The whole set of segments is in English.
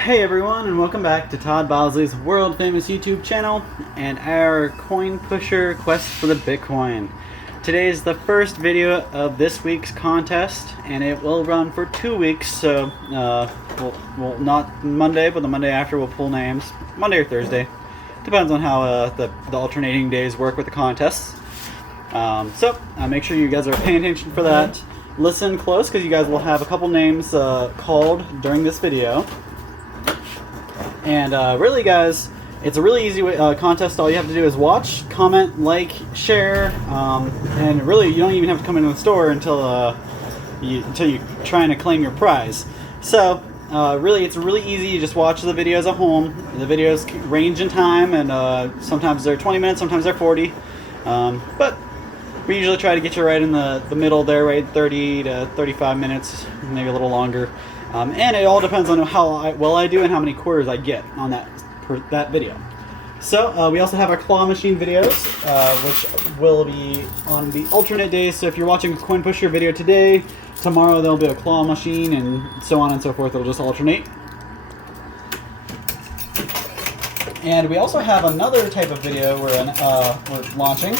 Hey everyone, and welcome back to Todd Bosley's world famous YouTube channel and our coin pusher quest for the Bitcoin. Today is the first video of this week's contest, and it will run for 2 weeks. So, we'll not Monday, but the Monday after we'll pull names. Monday or Thursday, depends on how the alternating days work with the contests. So make sure you guys are paying attention for that. Listen close, because you guys will have a couple names called during this video. And really, guys, it's a really easy contest. All you have to do is watch, comment, like, share, and really, you don't even have to come into the store until you're trying to claim your prize. So, really, it's really easy. You just watch the videos at home. The videos range in time, and sometimes they're 20 minutes, sometimes they're 40. But we usually try to get you right in the middle there, right? 30 to 35 minutes, maybe a little longer. And it all depends on how well I do and how many quarters I get on that video. So we also have our claw machine videos, which will be on the alternate days. So if you're watching a coin pusher video today, tomorrow there'll be a claw machine, and so on and so forth. It'll just alternate. And we also have another type of video we're launching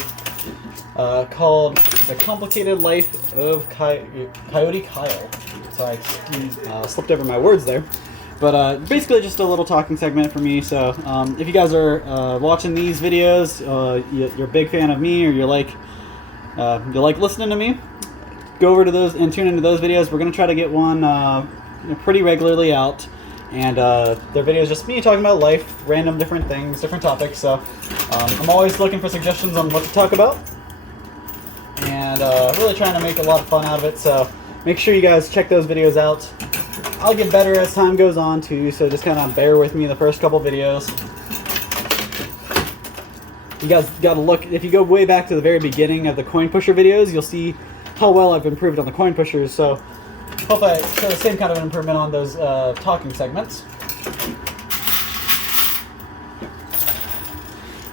called The Complicated Life of Coyote Kyle. Sorry, I slipped over my words there. But basically just a little talking segment for me. So if you guys are watching these videos, you're a big fan of me, or you like listening to me, go over to those and tune into those videos. We're going to try to get one pretty regularly out. And their videos just me talking about life, random different things, different topics. So I'm always looking for suggestions on what to talk about. And really trying to make a lot of fun out of it. So make sure you guys check those videos out. I'll get better as time goes on too, so just kind of bear with me the first couple videos. You guys got to look, if you go way back to the very beginning of the coin pusher videos, you'll see how well I've improved on the coin pushers. So hopefully I show the same kind of an improvement on those talking segments.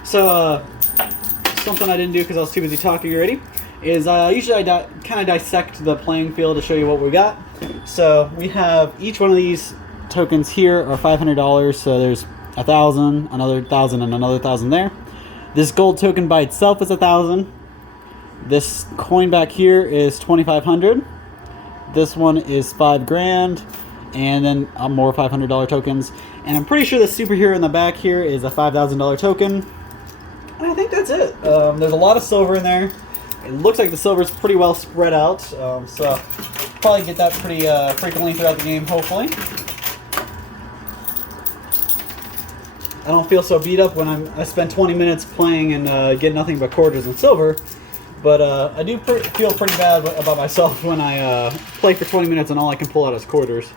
So something I didn't do because I was too busy talking already is usually I kind of dissect the playing field to show you what we got. So we have each one of these tokens here are $500. So there's 1,000, another 1,000, and another 1,000 there. This gold token by itself is 1,000. This coin back here is 2,500. This one is $5,000, and then more $500 tokens. And I'm pretty sure the superhero in the back here is a $5,000 token. And I think that's it. There's a lot of silver in there. It looks like the silver's pretty well spread out, so probably get that pretty frequently throughout the game, hopefully. I don't feel so beat up when I spend 20 minutes playing and get nothing but quarters and silver, but I do feel pretty bad about myself when I play for 20 minutes and all I can pull out is quarters.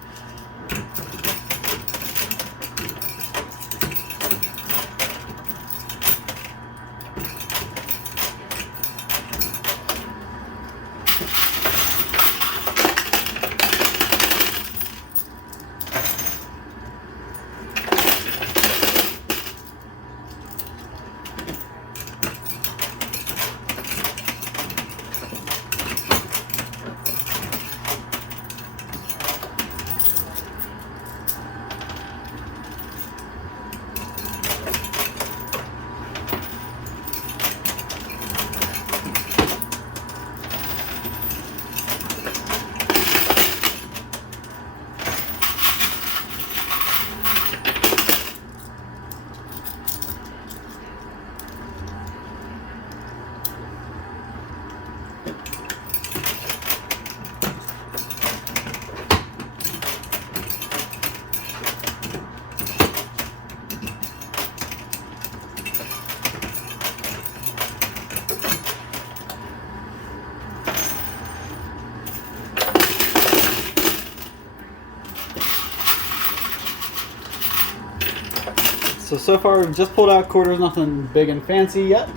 So far we've just pulled out quarters, nothing big and fancy yet.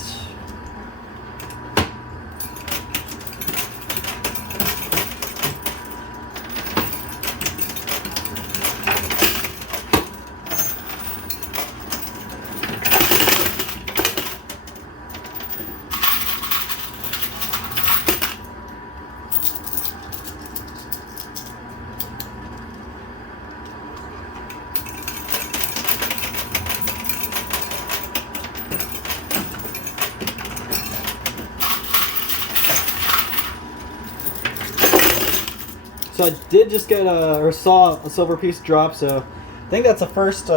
So I did just get or saw a silver piece drop, so I think that's the first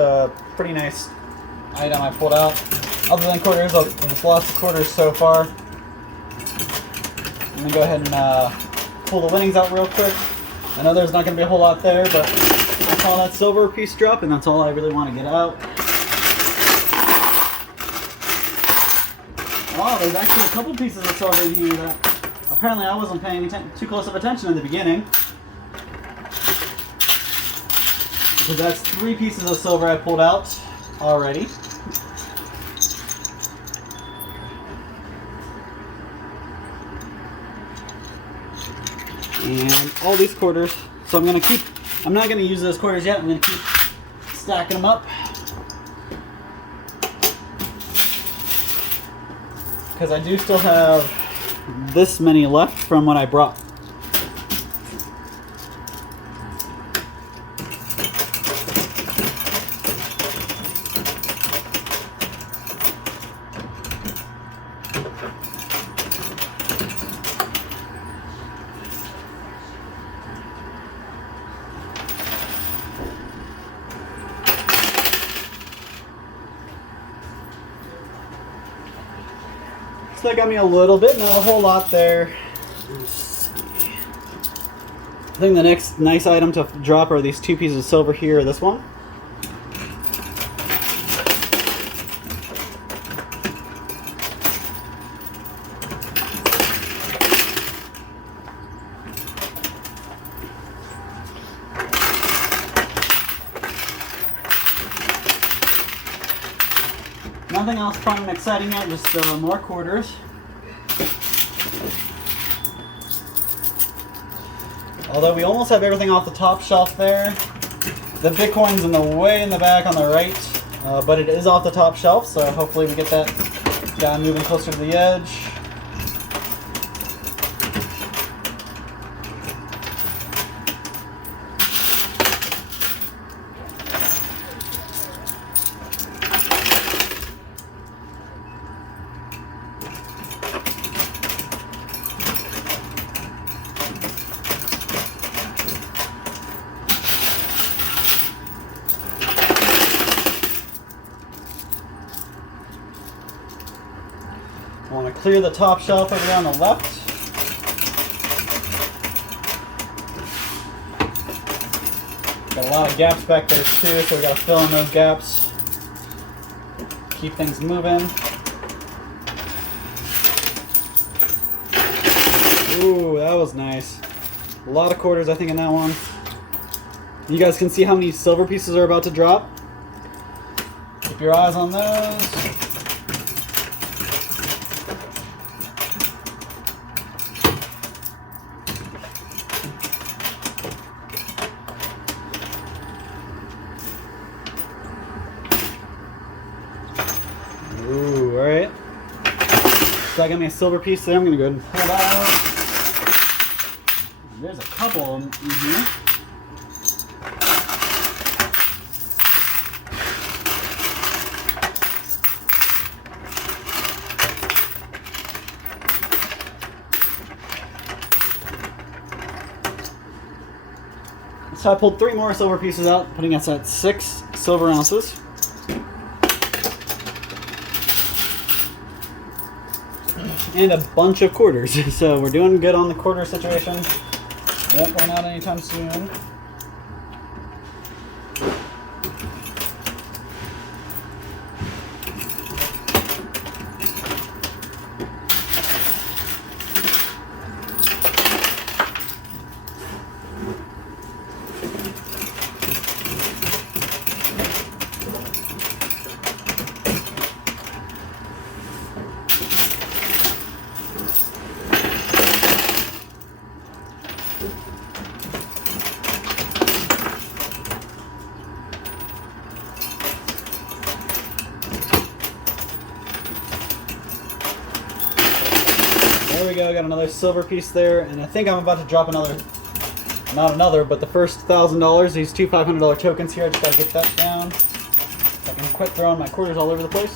pretty nice item I pulled out. Other than quarters, I've just lost the quarters so far. I'm going to go ahead and pull the winnings out real quick. I know there's not going to be a whole lot there, but I saw that silver piece drop, and that's all I really want to get out. Oh, there's actually a couple pieces of silver in here that apparently I wasn't paying too close of attention in the beginning. Because that's 3 pieces of silver I pulled out already. And all these quarters. So I'm not going to use those quarters yet. I'm going to keep stacking them up. Because I do still have this many left from what I brought. So that got me a little bit, not a whole lot there. Let's see. I think the next nice item to drop are these 2 pieces of silver here, or this one. Nothing else fun and exciting yet, just more quarters. Although we almost have everything off the top shelf there. The Bitcoin's way in the back on the right, but it is off the top shelf, so hopefully we get that guy moving closer to the edge. I want to clear the top shelf over there on the left. Got a lot of gaps back there too, so we got to fill in those gaps. Keep things moving. Ooh, that was nice. A lot of quarters, I think, in that one. You guys can see how many silver pieces are about to drop. Keep your eyes on those. Ooh, alright. So I got me a silver piece there. I'm going to go ahead and pull that out. There's a couple of them in here. So I pulled 3 more silver pieces out, putting us at 6 silver ounces. And a bunch of quarters. So we're doing good on the quarter situation. Won't run out anytime soon. There we go, got another silver piece there, and I think I'm about to drop another, not another, but the first $1,000, these 2 $500 tokens here. I just gotta get that down. So I can quit throwing my quarters all over the place.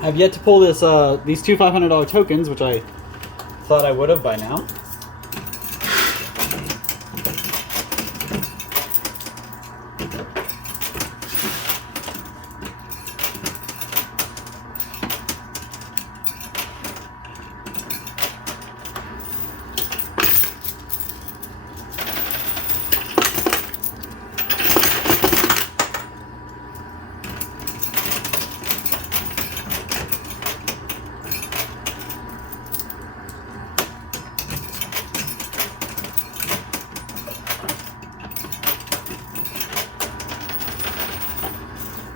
I've yet to pull this these two $500 tokens, which I thought I would have by now.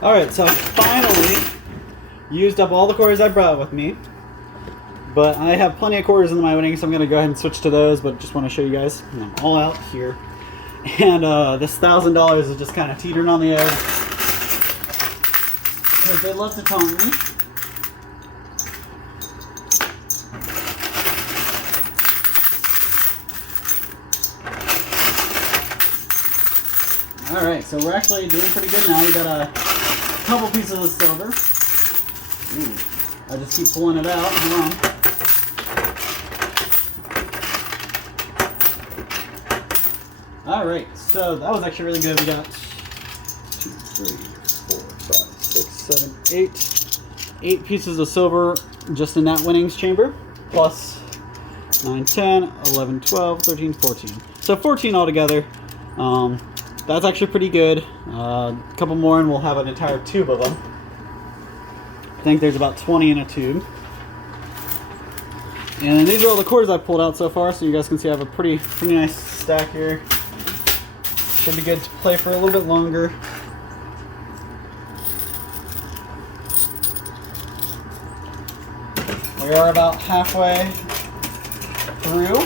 Alright, so I finally used up all the quarters I brought with me. But I have plenty of quarters in my winnings, so I'm going to go ahead and switch to those, but just want to show you guys. I'm all out here. And this $1,000 is just kind of teetering on the edge. Because they love to taunt me. Alright, so we're actually doing pretty good now. We got a couple pieces of silver. Ooh, I just keep pulling it out. Hold on. Alright, so that was actually really good. We got 2, 3, 4, 5, 6, 7, 8 pieces of silver just in that winnings chamber. Plus 9, 10, 11, 12, 13, 14. So 14 altogether. That's actually pretty good. A couple more and we'll have an entire tube of them. I think there's about 20 in a tube. And then these are all the quarters I've pulled out so far, so you guys can see I have a pretty nice stack here. Should be good to play for a little bit longer. We are about halfway through.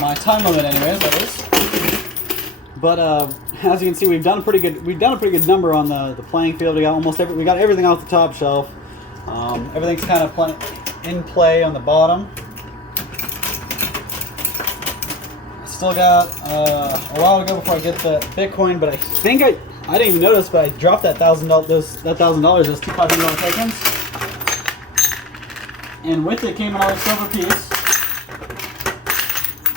My time limit, anyways, that is. But as you can see, we've done a pretty good number on the playing field. We got everything off the top shelf. Everything's kind of in play on the bottom. Still got a while to go before I get the Bitcoin, but I think I didn't even notice, but I dropped that $1,000, those two $500 tokens, and with it came another silver piece.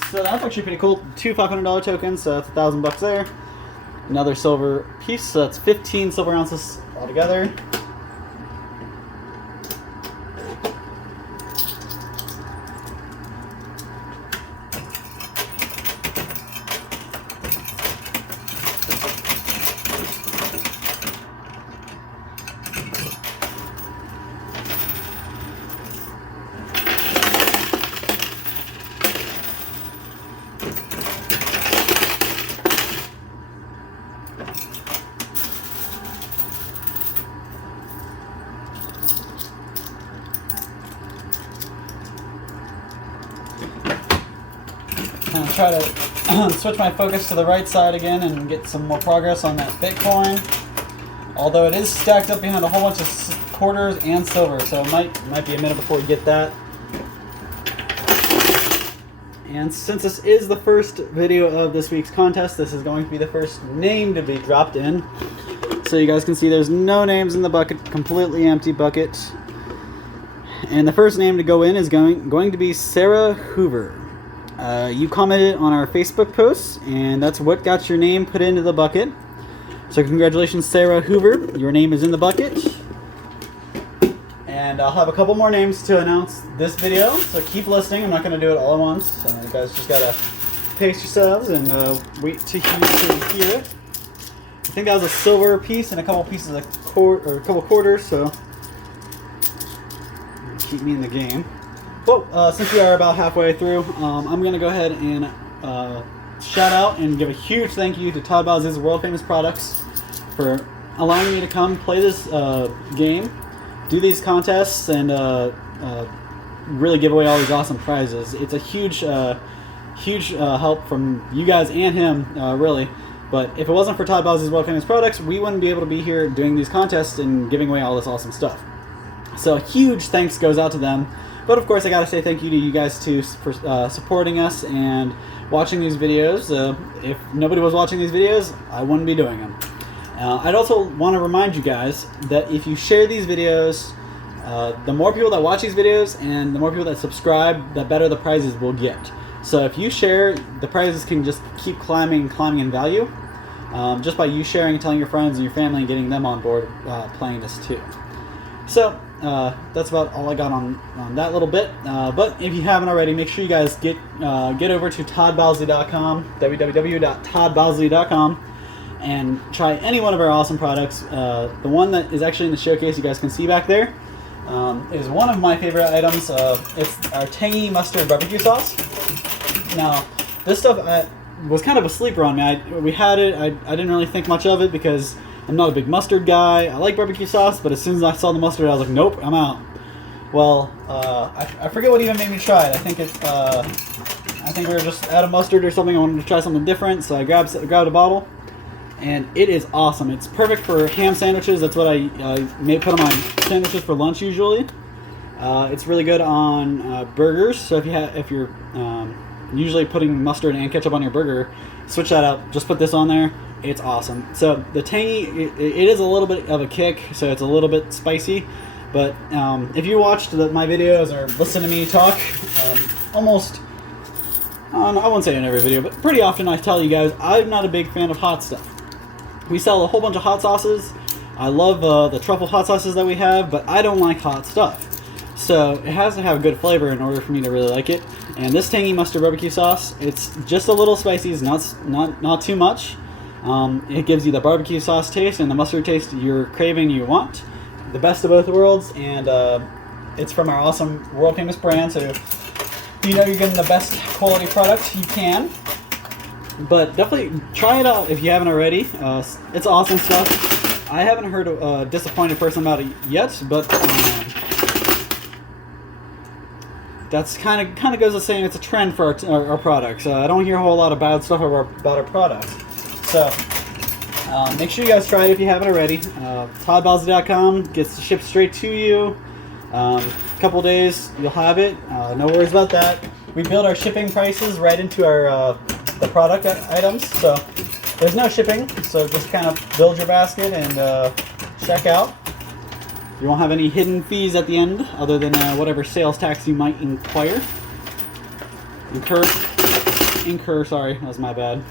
So that's actually pretty cool. Two $500 tokens, so that's $1,000 there. Another silver piece, so that's 15 silver ounces altogether. Kind of try to switch my focus to the right side again and get some more progress on that Bitcoin. Although it is stacked up behind a whole bunch of quarters and silver, so it might be a minute before we get that. And since this is the first video of this week's contest, this is going to be the first name to be dropped in. So you guys can see there's no names in the bucket, completely empty bucket. And the first name to go in is going to be Sarah Hoover. You commented on our Facebook post, and that's what got your name put into the bucket. So congratulations, Sarah Hoover. Your name is in the bucket. And I'll have a couple more names to announce this video, so keep listening. I'm not going to do it all at once. So you guys just got to pace yourselves and wait to hear it. I think that was a silver piece and a couple pieces of quarters, so keep me in the game. Well, since we are about halfway through, I'm going to go ahead and shout out and give a huge thank you to Todd Bows's World Famous Products for allowing me to come play this game, do these contests, and really give away all these awesome prizes. It's a huge help from you guys and him, really. But if it wasn't for Todd Bows's World Famous Products, we wouldn't be able to be here doing these contests and giving away all this awesome stuff. So a huge thanks goes out to them But of course, I gotta say thank you to you guys too for supporting us and watching these videos. If nobody was watching these videos, I wouldn't be doing them. I'd also want to remind you guys that if you share these videos, the more people that watch these videos and the more people that subscribe, the better the prizes will get. So if you share, the prizes can just keep climbing in value, just by you sharing and telling your friends and your family and getting them on board playing this too. So that's about all I got on that little bit. But if you haven't already, make sure you guys get over to toddbowsley.com, www.toddbowsley.com, and try any one of our awesome products. The one that is actually in the showcase, you guys can see back there, is one of my favorite items. It's our tangy mustard barbecue sauce. Now, this stuff was kind of a sleeper on me. We had it. I didn't really think much of it because I'm not a big mustard guy. I like barbecue sauce, but as soon as I saw the mustard, I was like, nope, I'm out. Well, I forget what even made me try it. I think we were just out of mustard or something. I wanted to try something different, so I grabbed a bottle, and it is awesome. It's perfect for ham sandwiches. That's what I may put on my sandwiches for lunch usually. It's really good on burgers. So if you're usually putting mustard and ketchup on your burger, switch that up. Just put this on there. It's awesome. So the tangy, it is a little bit of a kick, so it's a little bit spicy. But if you watched my videos or listen to me talk, almost, I won't say in every video, but pretty often I tell you guys I'm not a big fan of hot stuff. We sell a whole bunch of hot sauces. I love the truffle hot sauces that we have, but I don't like hot stuff. So it has to have good flavor in order for me to really like it. And this tangy mustard barbecue sauce, it's just a little spicy. It's not too much. It gives you the barbecue sauce taste and the mustard taste you're craving, you want. The best of both worlds, and it's from our awesome world famous brand, so you know you're getting the best quality product you can. But definitely try it out if you haven't already. It's awesome stuff. I haven't heard a disappointed person about it yet, but that's kind of goes the same. It's a trend for our products. I don't hear a whole lot of bad stuff about our products. So make sure you guys try it if you haven't already. ToddBowsley.com gets shipped straight to you. A couple days you'll have it. No worries about that. We build our shipping prices right into our the product items, so there's no shipping. So just kind of build your basket and check out. You won't have any hidden fees at the end, other than whatever sales tax you might incur. Sorry, that was my bad.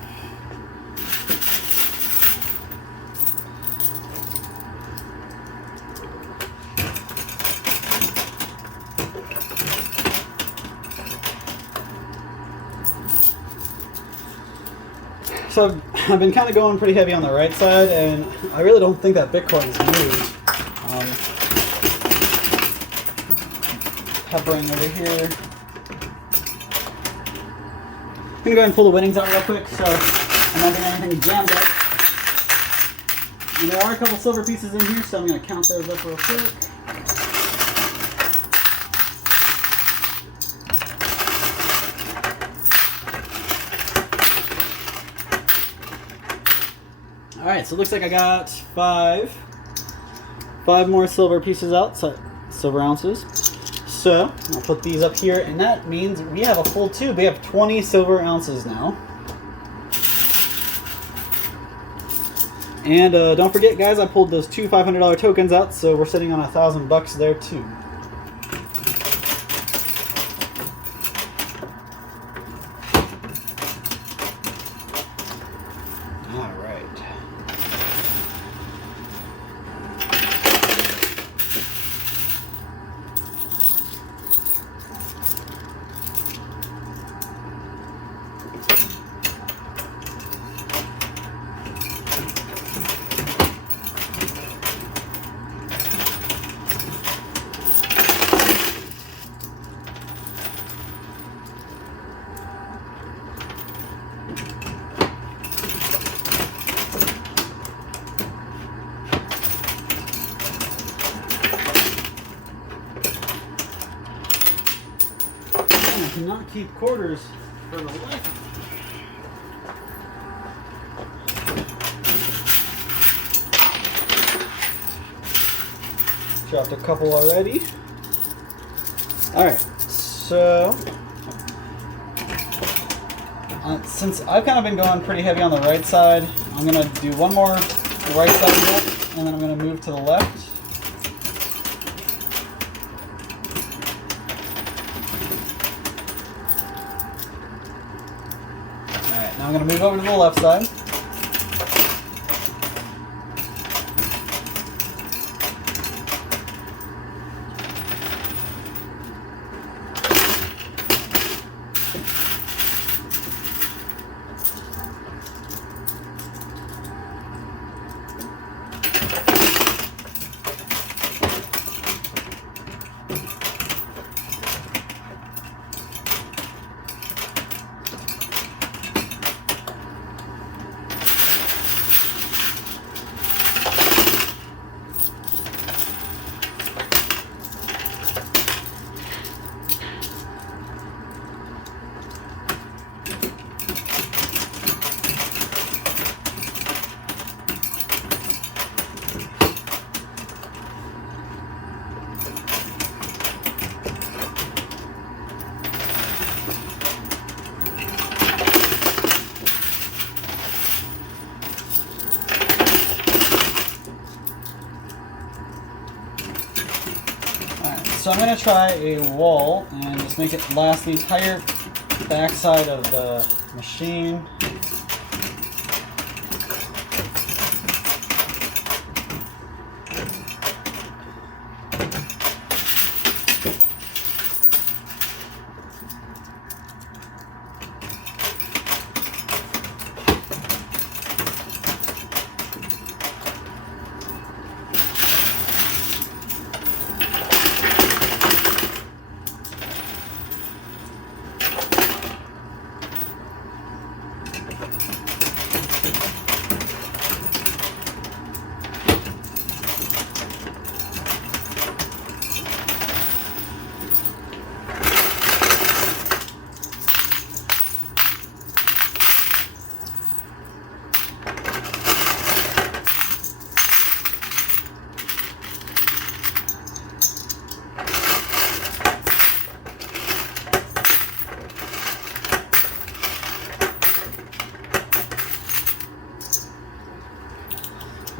So I've been kind of going pretty heavy on the right side, and I really don't think that Bitcoin is moved. Peppering over here. I'm gonna go ahead and pull the winnings out real quick, so I'm not getting anything jammed up. And there are a couple silver pieces in here, so I'm gonna count those up real quick. Alright, so it looks like I got five more silver pieces out, so silver ounces. So I'll put these up here, and that means we have a full tube. We have 20 silver ounces now. And don't forget, guys, I pulled those two $500 tokens out, so we're sitting on $1,000 there too. All right. I cannot keep quarters for the life of me. Dropped a couple already. Alright. So, since I've kind of been going pretty heavy on the right side, I'm going to do one more right side bolt, and then I'm going to move to the left. Alright, now I'm going to move over to the left side. So I'm going to try a wall and just make it last the entire backside of the machine.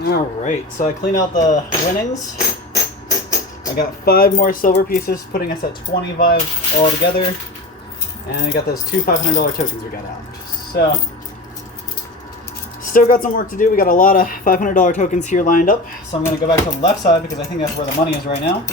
Alright, so I cleaned out the winnings. I got 5 more silver pieces, putting us at 25 all together. And I got those 2 $500 tokens we got out. So, still got some work to do. We got a lot of $500 tokens here lined up. So I'm going to go back to the left side because I think that's where the money is right now.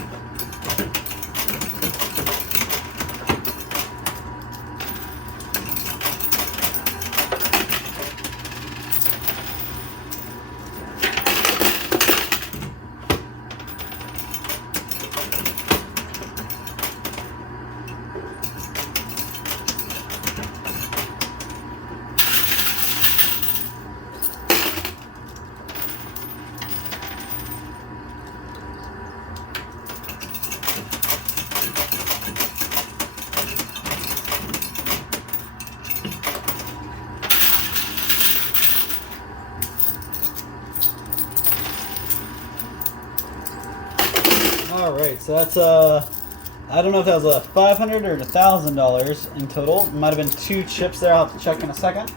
Alright, so that's I don't know if that was $500 or $1,000 in total. It might have been 2 chips there. I'll have to check in a second.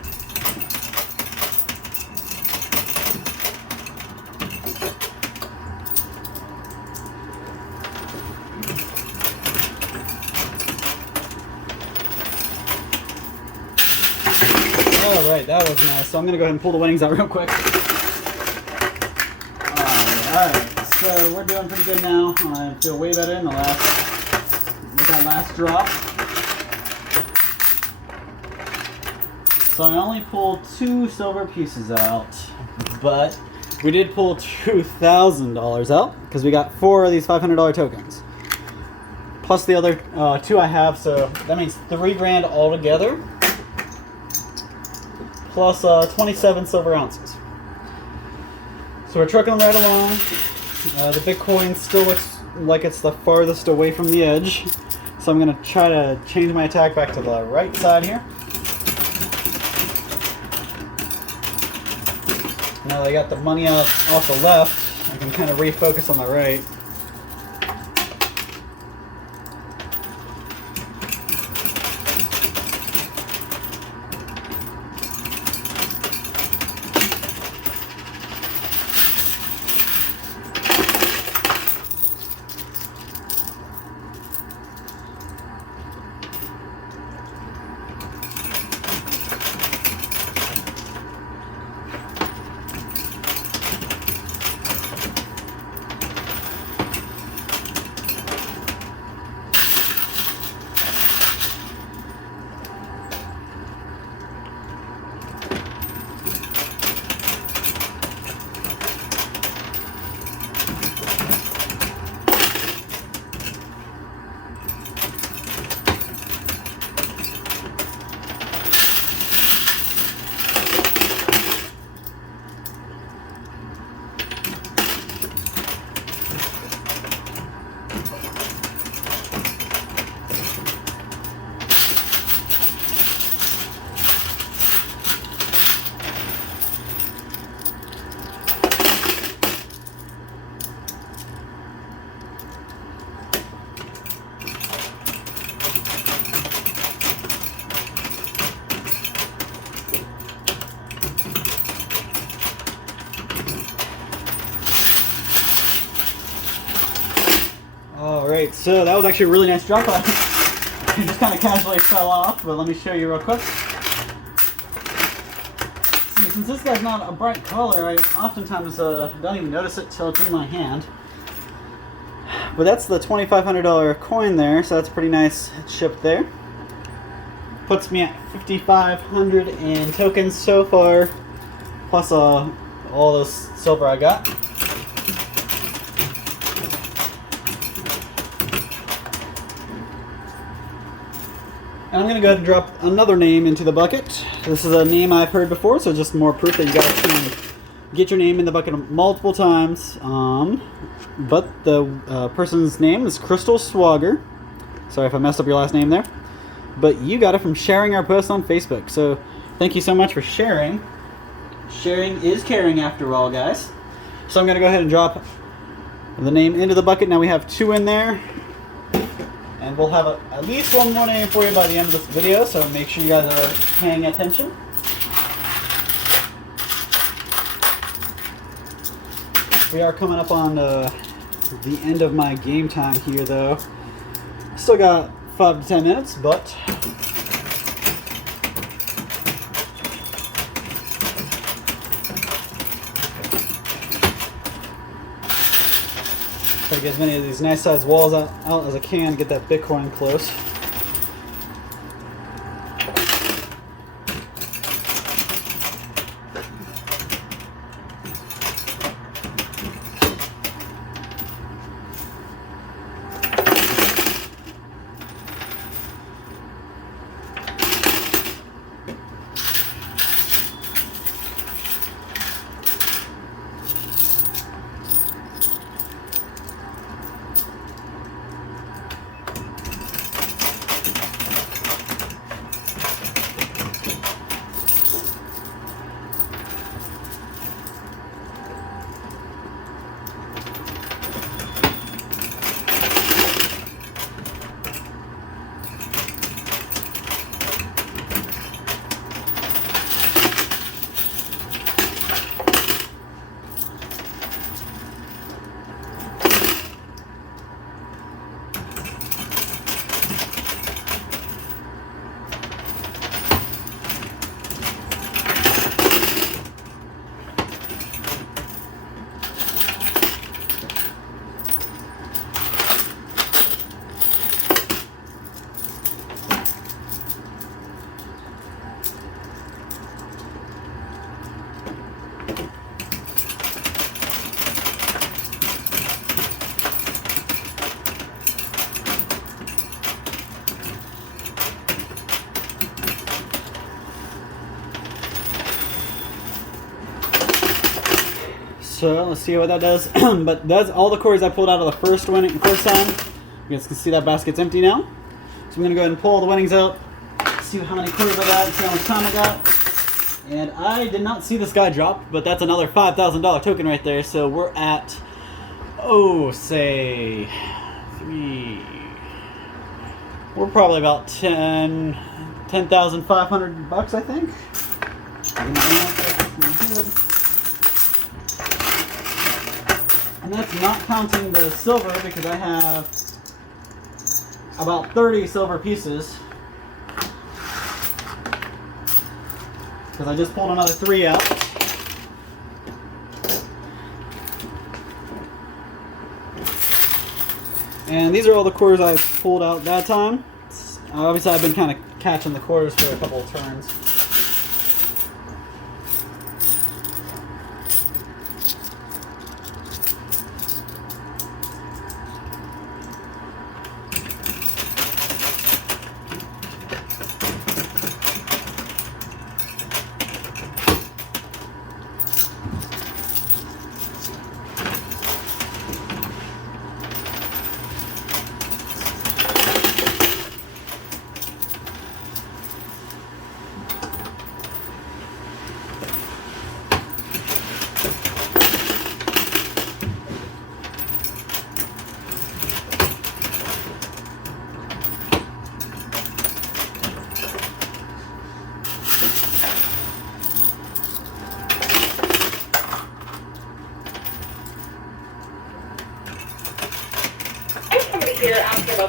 Alright, that was nice. So I'm going to go ahead and pull the winnings out real quick. Alright. So we're doing pretty good now. I feel way better with that last drop. So I only pulled 2 silver pieces out, but we did pull $2,000 out because we got 4 of these $500 tokens, plus the other 2 I have. So that means $3 grand altogether, plus 27 silver ounces. So we're trucking right along. The Bitcoin still looks like it's the farthest away from the edge, so I'm going to try to change my attack back to the right side here. Now that I got the money out off the left, I can kind of refocus on the right. Alright, so that was actually a really nice drop. It just kind of casually fell off, but let me show you real quick. See, since this guy's not a bright color, I oftentimes don't even notice it till it's in my hand. But that's the $2,500 coin there, so that's a pretty nice chip there. Puts me at 5,500 in tokens so far, plus all those silver I got. And I'm going to go ahead and drop another name into the bucket. This is a name I've heard before, so just more proof that you guys can get your name in the bucket multiple times. But the person's name is Crystal Swagger. Sorry if I messed up your last name there. But you got it from sharing our post on Facebook. So thank you so much for sharing. Sharing is caring after all, guys. So I'm going to go ahead and drop the name into the bucket. Now we have 2 in there. And we'll have at least one more name for you by the end of this video, so make sure you guys are paying attention. We are coming up on the end of my game time here, though. Still got 5 to 10 minutes, but try to get as many of these nice sized walls out as I can to get that Bitcoin close. So let's see what that does. But that's all the coins I pulled out of the first time. You guys can see that basket's empty now. So I'm gonna go ahead and pull all the winnings out, see how many coins I got, see how much time I got. And I did not see this guy drop, but that's another $5,000 token right there. So we're at, say 3. We're probably about 10,500 bucks, I think. And that's not counting the silver, because I have about 30 silver pieces. Because I just pulled another 3 out. And these are all the quarters I pulled out that time. Obviously I've been kind of catching the quarters for a couple of turns.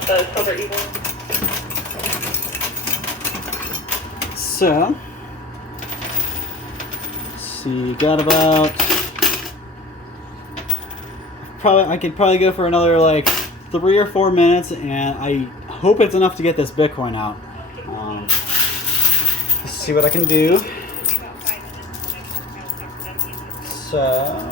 the Silver Eagle. So, let's see, got about I could probably go for another like 3 or 4 minutes, and I hope it's enough to get this Bitcoin out. Let's see what I can do. So,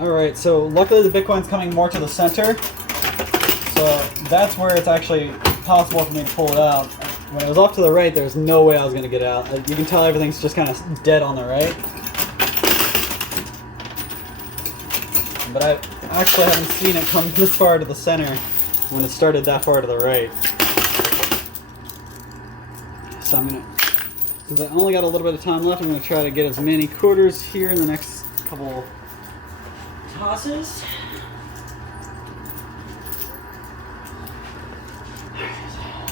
alright, so luckily the Bitcoin's coming more to the center, so that's where it's actually possible for me to pull it out. When it was off to the right, there's no way I was going to get it out. You can tell everything's just kind of dead on the right. But I actually haven't seen it come this far to the center when it started that far to the right. So I'm going to, since I only got a little bit of time left, I'm going to try to get as many quarters here in the next couple tosses.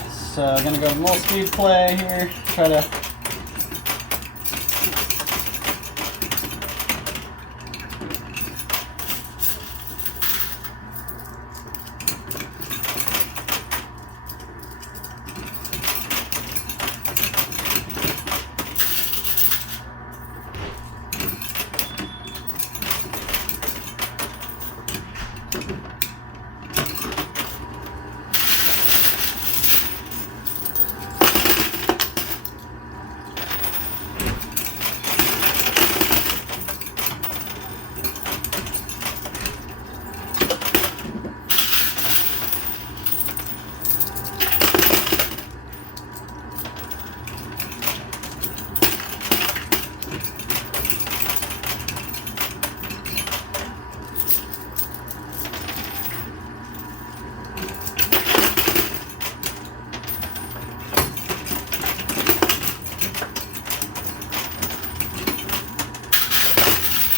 So I'm gonna go a little speed play here, try to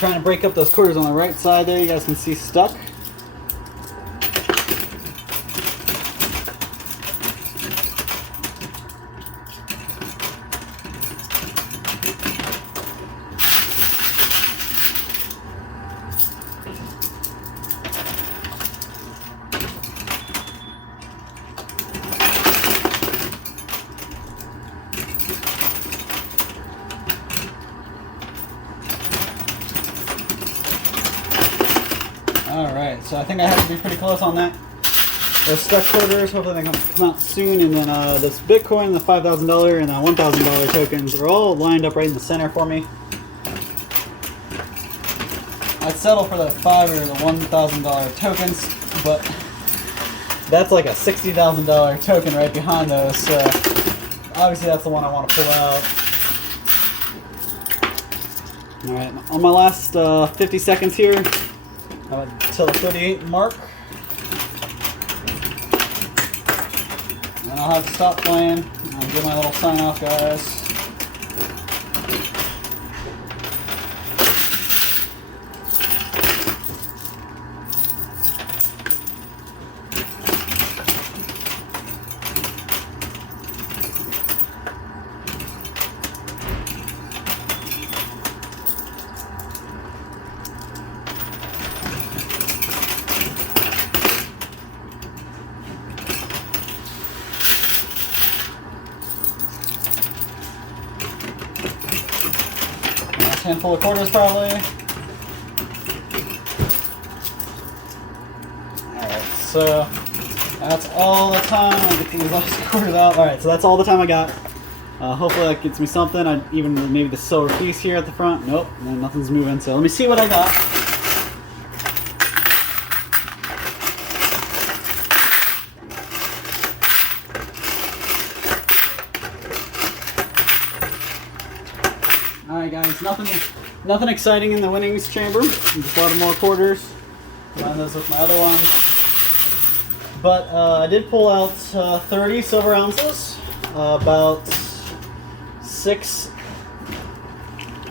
trying to break up those quarters on the right side there. You guys can see stuck. Alright, so I think I have to be pretty close on that. Those stuck quarters, hopefully they come out soon, and then this Bitcoin, the $5,000 and the $1,000 tokens are all lined up right in the center for me. I'd settle for the $5,000 or the $1,000 tokens, but that's like a $60,000 token right behind those, so obviously that's the one I want to pull out. Alright, on my last 50 seconds here, till the 38 mark, and I'll have to stop playing. I'll do my little sign off, guys. Handful of quarters, probably. Alright, so that's all the time. I'll get these last quarters out. Alright, so that's all the time I got. Hopefully that gets me something. Even maybe the silver piece here at the front. Nope, nothing's moving. So let me see what I got. guys, nothing exciting in the winnings chamber. Just a lot of more quarters. Combine those with my other ones. But I did pull out 30 silver ounces, about 6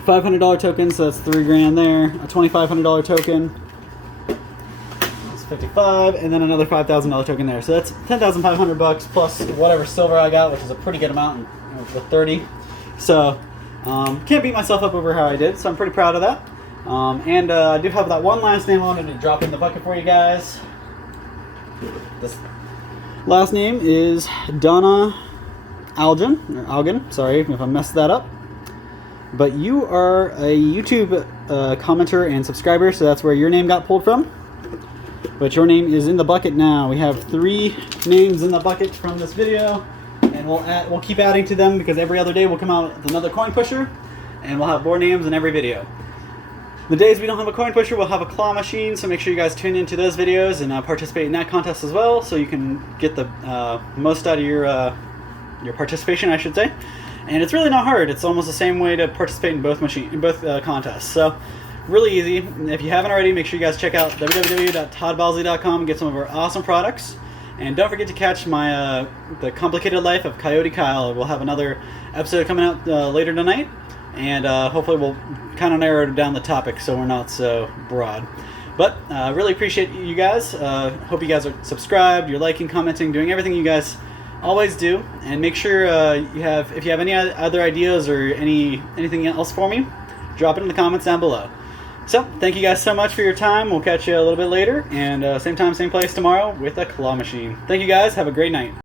$500 tokens, so that's $3 grand there. A $2,500 token, that's 55, and then another $5,000 token there. So that's 10,500 bucks plus whatever silver I got, which is a pretty good amount with 30. So can't beat myself up over how I did. So I'm pretty proud of that. And I do have that one last name I wanted to drop in the bucket for you guys. This last name is Donna Algen, sorry if I messed that up. But you are a YouTube commenter and subscriber, so that's where your name got pulled from. But your name is in the bucket now. We have 3 names in the bucket from this video, and we'll keep adding to them because every other day we'll come out with another coin pusher, and we'll have more names in every video. The days we don't have a coin pusher, we'll have a claw machine, so make sure you guys tune into those videos and participate in that contest as well, so you can get the most out of your participation, I should say. And it's really not hard. It's almost the same way to participate in both contests. So really easy. If you haven't already, make sure you guys check out www.toddbalsley.com and get some of our awesome products. And don't forget to catch my The Complicated Life of Coyote Kyle. We'll have another episode coming out later tonight. And hopefully we'll kind of narrow down the topic so we're not so broad. But really appreciate you guys. Hope you guys are subscribed, you're liking, commenting, doing everything you guys always do. And make sure if you have any other ideas or anything else for me, drop it in the comments down below. So thank you guys so much for your time. We'll catch you a little bit later, and same time, same place tomorrow with a claw machine. Thank you guys. Have a great night.